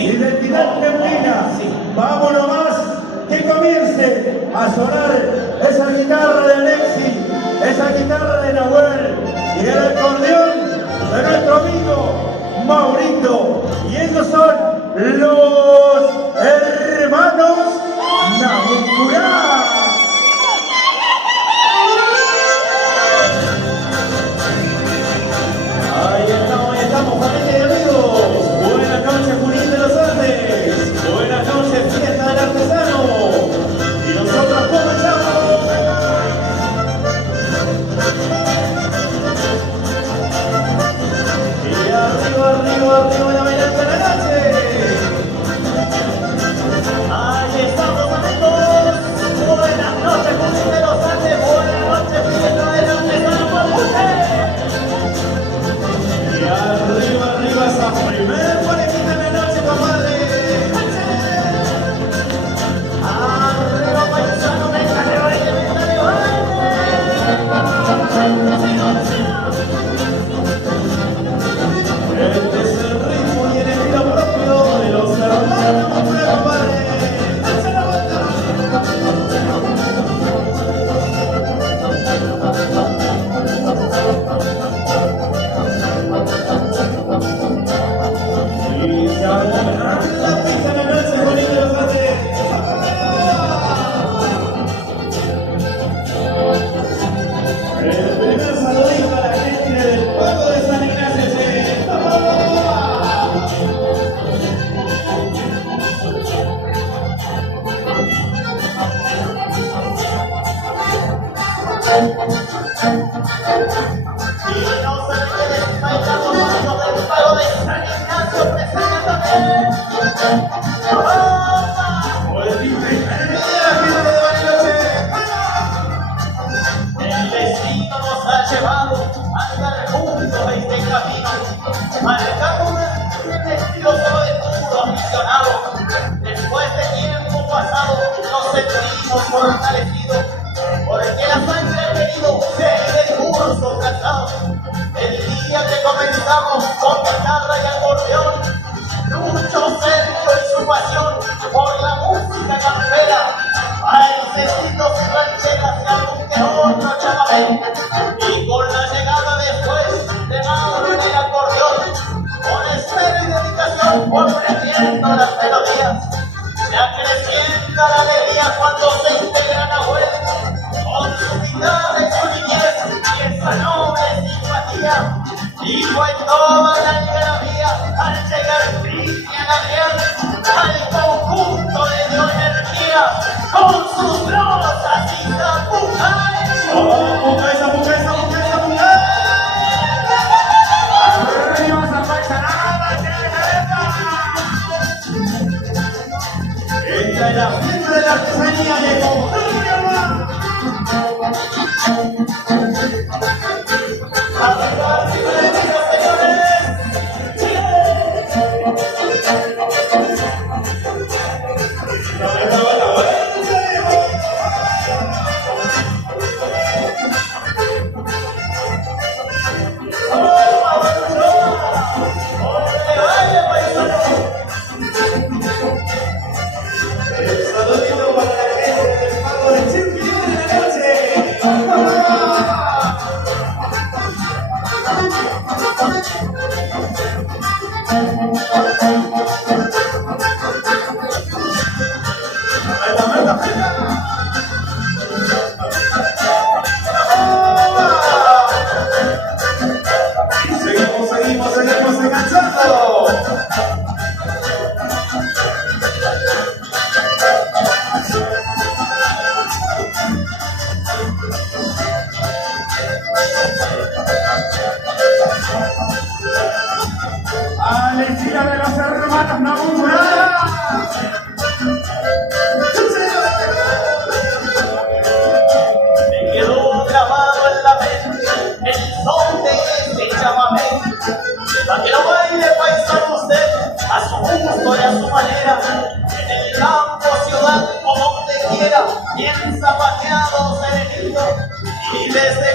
identidad genuina. Vamos nomás, que comience a sonar esa guitarra de Alexi, esa guitarra de Nahuel y el acordeón de nuestro amigo Maurito. Y ellos son los hermanos Namuncurá. Ahí estamos, familia y amigos. Buenas noches, Junín de los Andes. Buenas noches, fiesta del artesano. Y nosotros comenzamos. Y arriba, arriba, arriba la bailanta de la noche. Ahí estamos, amigos. Buenas noches, Junín de los Andes. Buenas noches, fiesta del artesano. Y arriba, arriba esa primer parejita de la noche, compadre. Arriba, paisano, venga, le baile, venga, le baile. Este es el ritmo y el estilo propio de los hermanos, compadre. ¡Echa la vuelta! Y se va a la pista de la noche, Junín de los Andes. El primer saludito a la gente del pueblo de San Ignacio. Y no se queden bailando mucho del pueblo de San Ignacio, preséntame. Pues bienvenida, gente de Bariloche. El destino nos ha llevado a andar juntos este camino, marcando un estilo solo de puro aficionado. Después de tiempo pasado nos sentimos fortalecidos, porque la sangre ha querido seguir el curso trazado. El día que comenzamos con guitarra y acordeón, Lucho, Sergio y su pasión por la música campera, valsecitos y rancheras y algún que otro chamamé. Y con la llegada después de Mauro en el acordeón, con esmero y dedicación comprendiendo las melodías, se acrecienta la alegría cuando se integra Nahuel con su guitarra y su niñez y esa noble simpatía. Y fue toda la algarabía al llegar Cristian Adrián al conjunto le dio energía con sus glosas y zapucales. ¡Zapuca, zapuca, zapuca, zapuca! ¡Arriba esa paisanada, que entra en la fiesta de la artesanía de Conjunto Hermano! Seguimos enganchando. Al estilo de los hermanos Namuncurá. Me quedó grabado en la mente el son de este chamamé, para que lo baile paisano usted a su gusto y a su manera, en el campo, ciudad o donde quiera, bien zapateado, serenito y desde